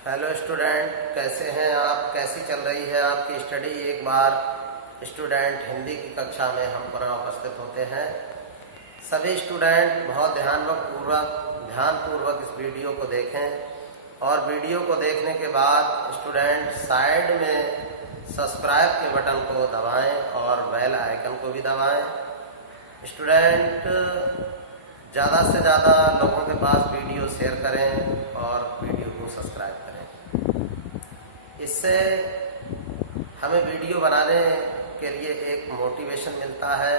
Hello student, कैसे हैं आप? कैसी चल रही है आपकी स्टडी? एक बार स्टूडेंट हिंदी की कक्षा में हम पुनः उपस्थित होते हैं। सभी स्टूडेंट बहुत ध्यानपूर्वक इस वीडियो को देखें और वीडियो को देखने के बाद स्टूडेंट साइड में सब्सक्राइब के बटन को दबाएं और बेल आइकन को भी दबाएं। स्टूडेंट ज़्यादा से ज़्यादा लोगों के पास वीडियो शेयर करें और वीडियो को सब्सक्राइब करें। इससे हमें वीडियो बनाने के लिए एक मोटिवेशन मिलता है।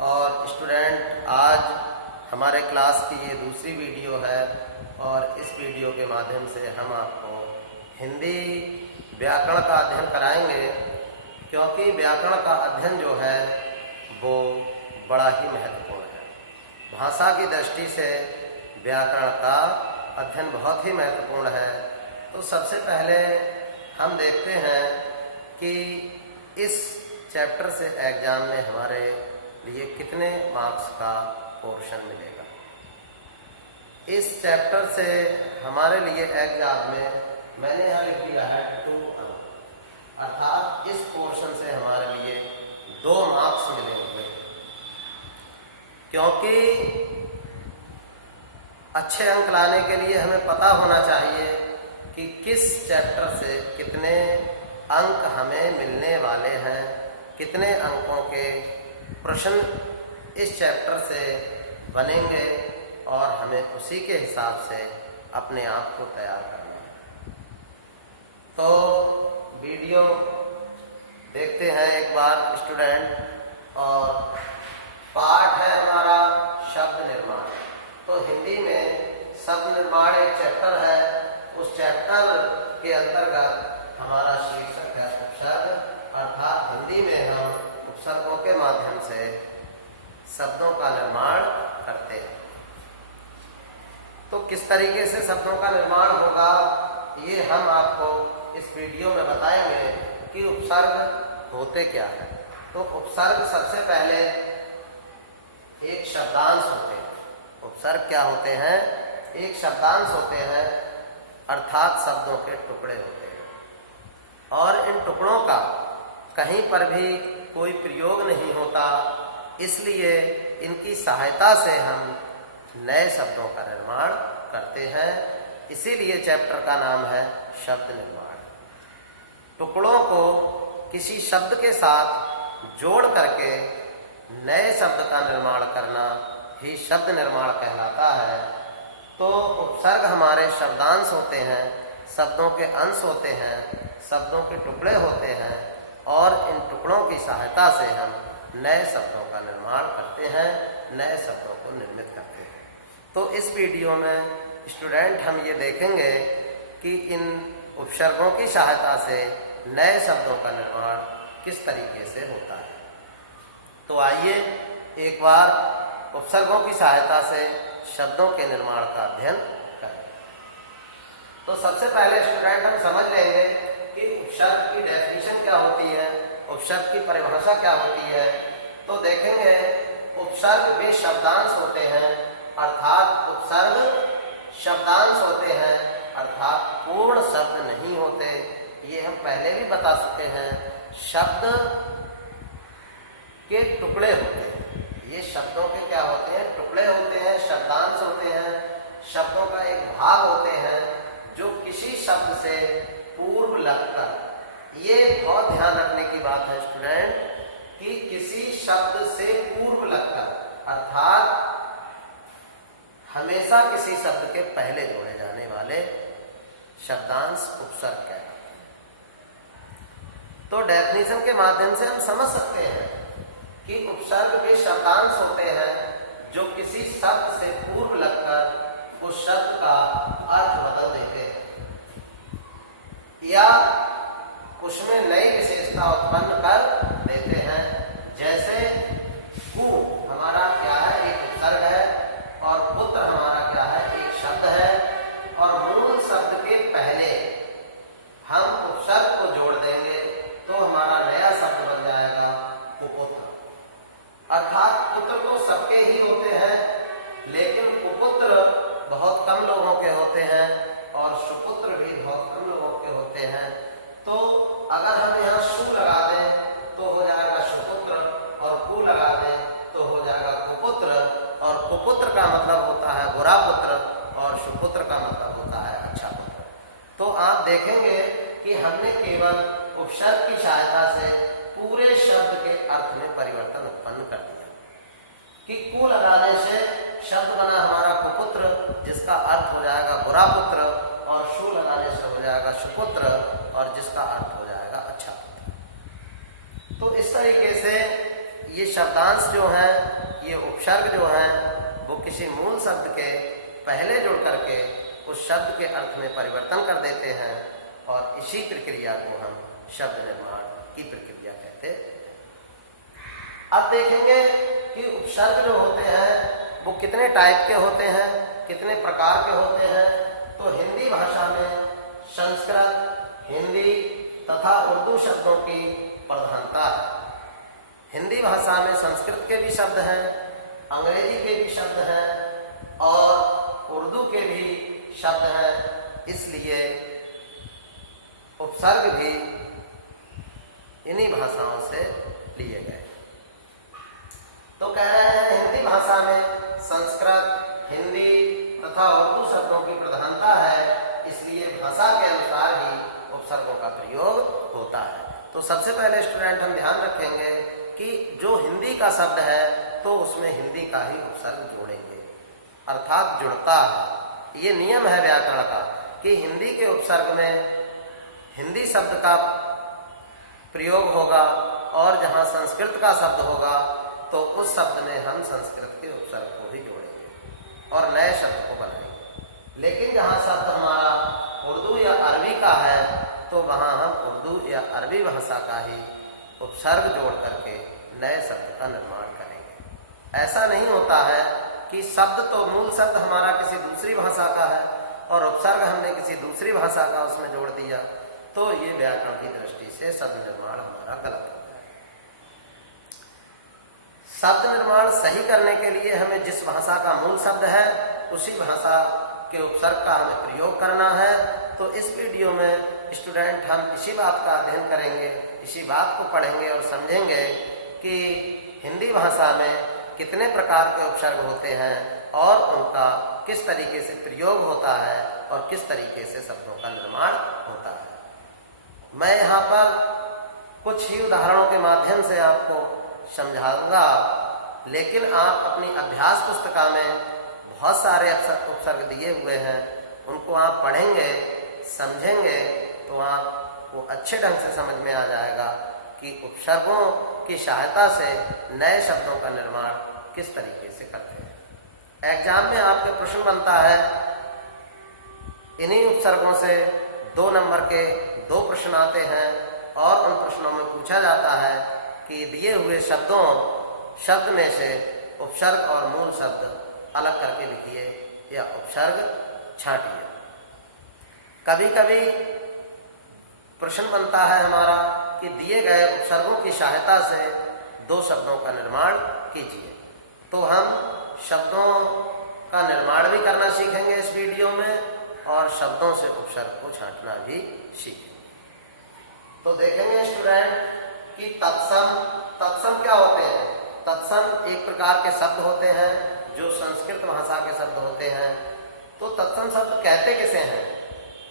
और स्टूडेंट, आज हमारे क्लास की ये दूसरी वीडियो है और इस वीडियो के माध्यम से हम आपको हिंदी व्याकरण का अध्ययन कराएंगे, क्योंकि व्याकरण का अध्ययन जो है वो बड़ा ही महत्वपूर्ण है। भाषा की दृष्टि से व्याकरण का अध्ययन बहुत ही महत्वपूर्ण है। तो सबसे पहले हम देखते हैं कि इस चैप्टर से एग्जाम में हमारे लिए कितने मार्क्स का पोर्शन मिलेगा। इस चैप्टर से हमारे लिए एग्जाम में मैंने यहाँ लिख दिया है 2 अंक, अर्थात इस पोर्शन से हमारे लिए 2 मार्क्स मिलेंगे। क्योंकि अच्छे अंक लाने के लिए हमें पता होना चाहिए कि किस चैप्टर से कितने अंक हमें मिलने वाले हैं, कितने अंकों के प्रश्न इस चैप्टर से बनेंगे और हमें उसी के हिसाब से अपने आप को तैयार करना है। तो वीडियो देखते हैं एक बार स्टूडेंट। और पाठ है हमारा शब्द निर्माण। तो हिंदी में शब्द निर्माण एक चैप्टर है। उस चैप्टर के अंतर्गत हमारा शीर्षक है उपसर्ग, अर्थात हिंदी में हम उपसर्गों के माध्यम से शब्दों का निर्माण करते हैं। तो किस तरीके से शब्दों का निर्माण होगा ये हम आपको इस वीडियो में बताएंगे कि उपसर्ग होते क्या है। तो उपसर्ग सबसे पहले एक शब्दांश होते हैं। उपसर्ग क्या होते हैं? एक शब्दांश होते हैं, अर्थात शब्दों के टुकड़े होते हैं। और इन टुकड़ों का कहीं पर भी कोई प्रयोग नहीं होता, इसलिए इनकी सहायता से हम नए शब्दों का निर्माण करते हैं। इसीलिए चैप्टर का नाम है शब्द निर्माण। टुकड़ों को किसी शब्द के साथ जोड़ करके नए शब्द का निर्माण करना ही शब्द निर्माण कहलाता है। तो उपसर्ग हमारे शब्दांश होते हैं, शब्दों के अंश होते हैं, शब्दों के टुकड़े होते हैं और इन टुकड़ों की सहायता से हम नए शब्दों का निर्माण करते हैं, नए शब्दों को निर्मित करते हैं। तो इस वीडियो में स्टूडेंट हम ये देखेंगे कि इन उपसर्गों की सहायता से नए शब्दों का निर्माण किस तरीके से होता है। तो आइए एक बार उपसर्गों की सहायता से शब्दों के निर्माण का अध्ययन करें। तो सबसे पहले स्टूडेंट हम समझ लेंगे कि उपसर्ग की डेफिनेशन क्या होती है, उपसर्ग की परिभाषा क्या होती है। तो देखेंगे उपसर्ग वे शब्दांश होते हैं, अर्थात उपसर्ग शब्दांश होते हैं, अर्थात पूर्ण शब्द नहीं होते। ये हम पहले भी बता चुके हैं। शब्द के टुकड़े होते हैं। ये शब्दों के क्या होते हैं? टुकड़े होते हैं, शब्दांश होते हैं, शब्दों का एक भाग होते हैं जो किसी शब्द से पूर्व लगकर, ये बहुत ध्यान रखने की बात है स्टूडेंट, कि किसी शब्द से पूर्व लगकर, अर्थात हमेशा किसी शब्द के पहले जोड़े जाने वाले शब्दांश उपसर्ग कहलाते हैं। तो डेफिनेशन के माध्यम से हम समझ सकते हैं कि उपसर्ग वे शब्दांश होते हैं जो किसी शब्द से पूर्व लगकर उस शब्द का अर्थ बदल देते हैं या उसमें नई विशेषता उत्पन्न कर देते हैं। जैसे कु हमारा क्या है? एक उपसर्ग है। और पुत्र हमारा क्या है? एक शब्द है। और मूल शब्द के पहले हम उपसर्ग को जोड़ देंगे तो हमारा नया शब्द बन जाएगा कुपुत्र। अर्थात पुत्र तो सबके ही होते हैं, लेकिन कुपुत्र बहुत कम लोगों के होते हैं और सुपुत्र भी आप देखेंगे कि हमने केवल उपसर्ग की सहायता से पूरे शब्द के अर्थ में परिवर्तन उत्पन्न कर दिया कि कु लगाने से शब्द बना हमारा कुपुत्र, जिसका अर्थ हो जाएगा बुरा पुत्र, और शु लगाने से हो जाएगा सुपुत्र, और जिसका अर्थ हो जाएगा अच्छा पुत्र। तो इस तरीके से ये शब्दांश जो हैं, ये उपसर्ग जो हैं, वो किसी मूल शब्द के पहले जुड़ करके उस शब्द के अर्थ में परिवर्तन कर देते हैं, और इसी प्रक्रिया को हम शब्द निर्माण की प्रक्रिया कहते हैं। अब देखेंगे कि उपसर्ग जो होते हैं वो कितने टाइप के होते हैं, कितने प्रकार के होते हैं। तो हिंदी भाषा में संस्कृत, हिंदी तथा उर्दू शब्दों की प्रधानता है। हिंदी भाषा में संस्कृत के भी शब्द हैं, अंग्रेजी के भी शब्द हैं और उर्दू के भी शब्द हैं, इसलिए उपसर्ग भी इन्हीं भाषाओं से लिए गए। तो कह रहे हैं हिंदी भाषा में संस्कृत, हिंदी तथा उर्दू शब्दों की प्रधानता है, इसलिए भाषा के अनुसार ही उपसर्गों का प्रयोग होता है। तो सबसे पहले स्टूडेंट हम ध्यान रखेंगे कि जो हिंदी का शब्द है तो उसमें हिंदी का ही उपसर्ग जोड़ेंगे, अर्थात जुड़ता है। ये नियम है व्याकरण का कि हिंदी के उपसर्ग में हिंदी शब्द का प्रयोग होगा, और जहाँ संस्कृत का शब्द होगा तो उस शब्द में हम संस्कृत के उपसर्ग को ही जोड़ेंगे और नए शब्द को बनाएंगे। लेकिन जहाँ शब्द हमारा उर्दू या अरबी का है तो वहाँ हम उर्दू या अरबी भाषा का ही उपसर्ग जोड़ करके नए शब्द का निर्माण करेंगे। ऐसा नहीं होता है कि शब्द तो मूल शब्द हमारा किसी दूसरी भाषा का है और उपसर्ग हमने किसी दूसरी भाषा का उसमें जोड़ दिया, तो ये व्याकरण की दृष्टि से शब्द निर्माण हमारा गलत हो गया। शब्द निर्माण सही करने के लिए हमें जिस भाषा का मूल शब्द है उसी भाषा के उपसर्ग का हमें प्रयोग करना है। तो इस वीडियो में स्टूडेंट हम इसी बात का अध्ययन करेंगे, इसी बात को पढ़ेंगे और समझेंगे कि हिंदी भाषा में कितने प्रकार के उपसर्ग होते हैं और उनका किस तरीके से प्रयोग होता है और किस तरीके से शब्दों का निर्माण होता है। मैं यहाँ पर कुछ ही उदाहरणों के माध्यम से आपको समझाऊंगा, लेकिन आप अपनी अभ्यास पुस्तिका में बहुत सारे उपसर्ग दिए हुए हैं, उनको आप पढ़ेंगे, समझेंगे तो आपको अच्छे ढंग से समझ में आ जाएगा कि उपसर्गों की सहायता से नए शब्दों का निर्माण किस तरीके से करते हैं। एग्जाम में आपके प्रश्न बनता है, इन्हीं उपसर्गों से 2 नंबर के 2 प्रश्न आते हैं और उन प्रश्नों में पूछा जाता है कि दिए हुए शब्द में से उपसर्ग और मूल शब्द अलग करके लिखिए या उपसर्ग छांटिए। कभी कभी प्रश्न बनता है हमारा कि दिए गए उपसर्गों की सहायता से 2 शब्दों का निर्माण कीजिए। तो हम शब्दों का निर्माण भी करना सीखेंगे इस वीडियो में और शब्दों से उपसर्ग को छांटना भी सीखेंगे। तो देखेंगे स्टूडेंट कि तत्सम क्या होते हैं। तत्सम एक प्रकार के शब्द होते हैं जो संस्कृत भाषा के शब्द होते हैं। तो तत्सम शब्द कहते किसे हैं?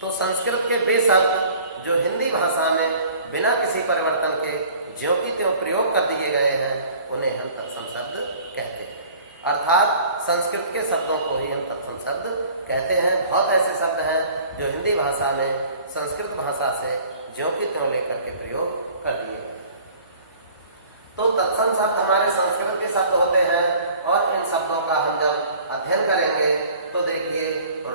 तो संस्कृत के वे शब्द जो हिंदी भाषा में बिना किसी परिवर्तन के ज्यों की त्यों प्रयोग कर दिए गए हैं उन्हें हम तत्सम शब्द कहते हैं। अर्थात संस्कृत के शब्दों को ही हम तत्सम शब्द कहते हैं। बहुत ऐसे शब्द हैं जो हिंदी भाषा में संस्कृत भाषा से ज्यों की त्यों लेकर के प्रयोग कर दिए गए। तो तत्सम शब्द हमारे संस्कृत के शब्द होते हैं और इन शब्दों का हम जब अध्ययन करेंगे तो देखिए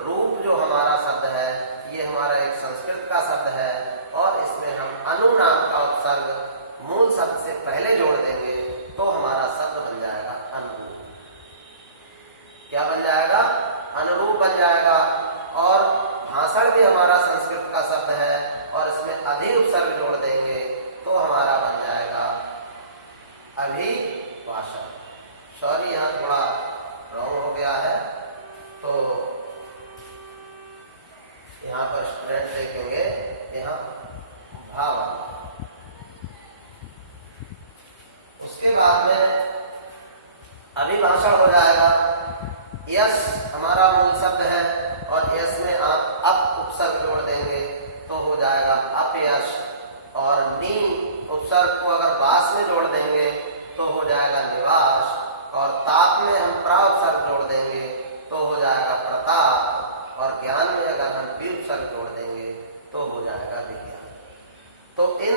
रूप जो हमारा शब्द है ये हमारा एक संस्कृत का शब्द है और इसमें हम अनु नाम का उपसर्ग मूल शब्द से पहले जोड़ देंगे तो हमारा शब्द बन जाएगा अनुरूप। क्या बन जाएगा? अनुरूप बन जाएगा। और भाषण भी हमारा संस्कृत का शब्द है और इसमें अधि उपसर्ग जोड़ देंगे तो हमारा बन जाएगा अभिभाषण। सॉरी, यहाँ थोड़ा रॉन्ग हो गया है, तो यहाँ पर स्टूडेंट देखेंगे यहाँ भाव, उसके बाद में अभिभाषण हो जाएगा। यस हमारा मूल शब्द है और यस में आप अप उपसर्ग जोड़ देंगे उपसर्ग जोड़ देंगे तो हो जाएगा विज्ञान। तो इन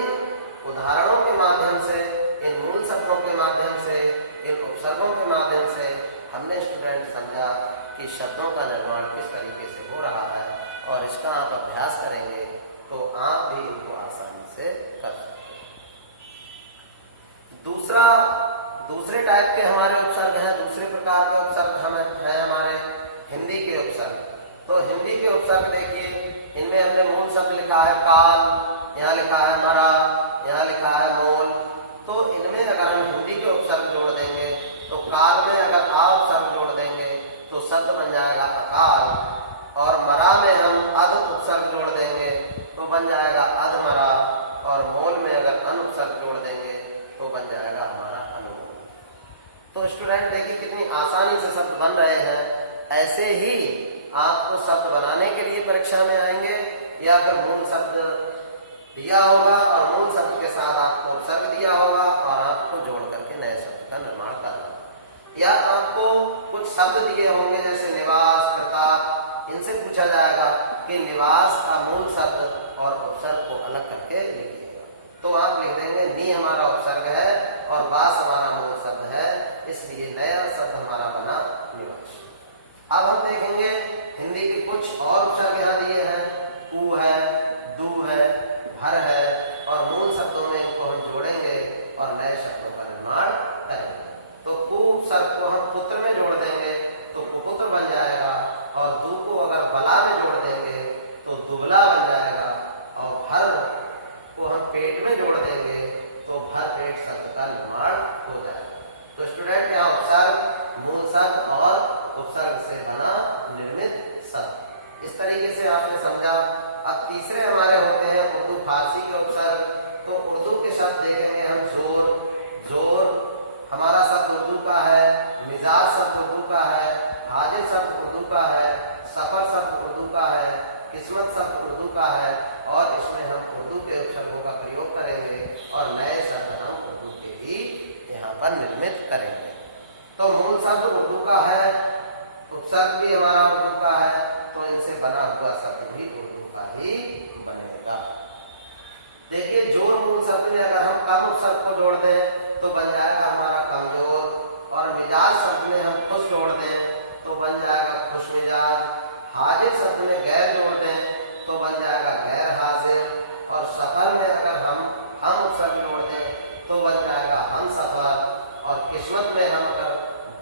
उदाहरणों के माध्यम से, इन मूल शब्दों के माध्यम से, इन उपसर्गों के माध्यम से हमने स्टूडेंट समझा कि शब्दों का निर्माण किस तरीके से हो रहा है, और इसका आप अभ्यास करेंगे तो आप भी इनको आसानी से कर सकते हैं। दूसरे टाइप के हमारे उपसर्ग हैं, दूसरे प्रकार के उपसर्ग हैं हमारे हिंदी के उपसर्ग। तो हिंदी के उपसर्ग देखिए, इनमें हमने मूल शब्द लिखा है काल, यहाँ लिखा है मरा, यहाँ लिखा है मोल। तो इनमें अगर हम हिंदी के उपसर्ग जोड़ देंगे तो काल में अगर आ उपसर्ग जोड़ देंगे तो शब्द बन जाएगा अकाल, और मरा में हम अध उपसर्ग जोड़ देंगे तो बन जाएगा अधमरा, और मोल में अगर अन उपसर्ग जोड़ देंगे तो बन जाएगा हमारा अनुमोल। तो स्टूडेंट देखिए कितनी आसानी से शब्द बन रहे हैं। ऐसे ही आपको शब्द बनाने के लिए परीक्षा में आएंगे, या फिर मूल शब्द दिया होगा और मूल शब्द के साथ आपको उपसर्ग दिया होगा और आपको जोड़ करके नए शब्द का निर्माण करना, या आपको कुछ शब्द दिए होंगे जैसे निवास, प्रताप, इनसे पूछा जाएगा कि निवास का मूल शब्द और उपसर्ग को अलग करके लिखिएगा। तो आप लिख देंगे नी हमारा उपसर्ग है और वास हमारा मूल शब्द है, इसलिए नया शब्द हमारा बना निवास। अब हम देखेंगे हिंदी के कुछ और उपसर्ग यहाँ दिए हैं, ऊ है, दू है, भर है, और मूल शब्दों में इनको हम जोड़ेंगे और नए शब्दों का निर्माण करेंगे। तो कु उपसर्ग को हम पुत्र में जोड़ देंगे तो कुपुत्र बन जाएगा, और दू को अगर बला में जोड़ देंगे तो दुबला बन जाएगा, और भर को हम पेट में जोड़ देंगे तो भर पेट शब्द का निर्माण हो जाएगा। तो स्टूडेंट यहाँ उपसर्ग, मूल शब्द और उपसर्ग से बना निर्मित शब्द, इस तरीके से आपने समझा। अब तीसरे हमारे होते हैं उर्दू फारसी के उपसर्ग। तो उर्दू के शब्द देखेंगे हम जोर, जोर हमारा शब्द उर्दू का है, मिजाज शब्द उर्दू का है, हाजिर शब्द उर्दू का है, सफर शब्द उर्दू का है, किस्मत शब्द उर्दू का है, और इसमें हम उर्दू के उपसर्गों का प्रयोग करेंगे और नए शब्द हम उर्दू के ही यहाँ पर निर्मित करेंगे। तो मूल शब्द उर्दू का है, उपसर्ग भी हमारा उर्दू का है, तो इनसे बना हुआ शब्द भी उर्दू का ही बनेगा। देखिए जोर मूल शब्द में अगर हम कम उपसर्ग को जोड़ दें तो बन जाएगा हमारा कमजोर, और मिजाज शब्द में हम खुश जोड़ दें तो बन जाएगा खुश मिजाज, हाजिर शब्द में गैर जोड़ दें तो बन जाएगा गैर हाजिर, और सफर में अगर हम उपसर्ग जोड़ दें तो बन जाएगा हम सफर, और किस्मत में हम अगर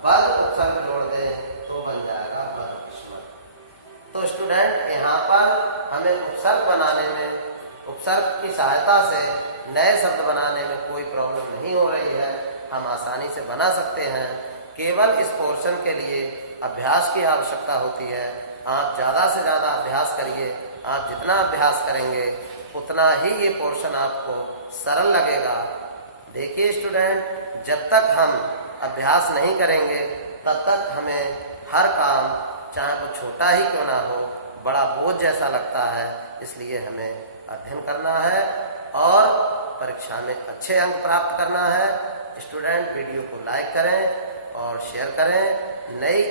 बद उपसर्ग जोड़ दें तो बन जाएगा बद किस्मत। तो स्टूडेंट यहाँ पर हमें उपसर्ग बनाने में, उपसर्ग की सहायता से नए शब्द बनाने में कोई प्रॉब्लम नहीं हो रही है, हम आसानी से बना सकते हैं। केवल इस पोर्शन के लिए अभ्यास की आवश्यकता होती है। आप ज़्यादा से ज़्यादा अभ्यास करिए, आप जितना अभ्यास करेंगे उतना ही ये पोर्शन आपको सरल लगेगा। देखिए स्टूडेंट, जब तक हम अभ्यास नहीं करेंगे तब तक हमें हर काम, चाहे वो छोटा ही क्यों ना हो, बड़ा बोझ जैसा लगता है। इसलिए हमें अध्ययन करना है और परीक्षा में अच्छे अंक प्राप्त करना है। स्टूडेंट वीडियो को लाइक करें और शेयर करें। नई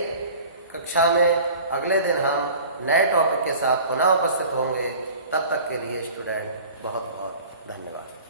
कक्षा में अगले दिन हम नए टॉपिक के साथ पुनः उपस्थित होंगे। तब तक के लिए स्टूडेंट बहुत बहुत धन्यवाद।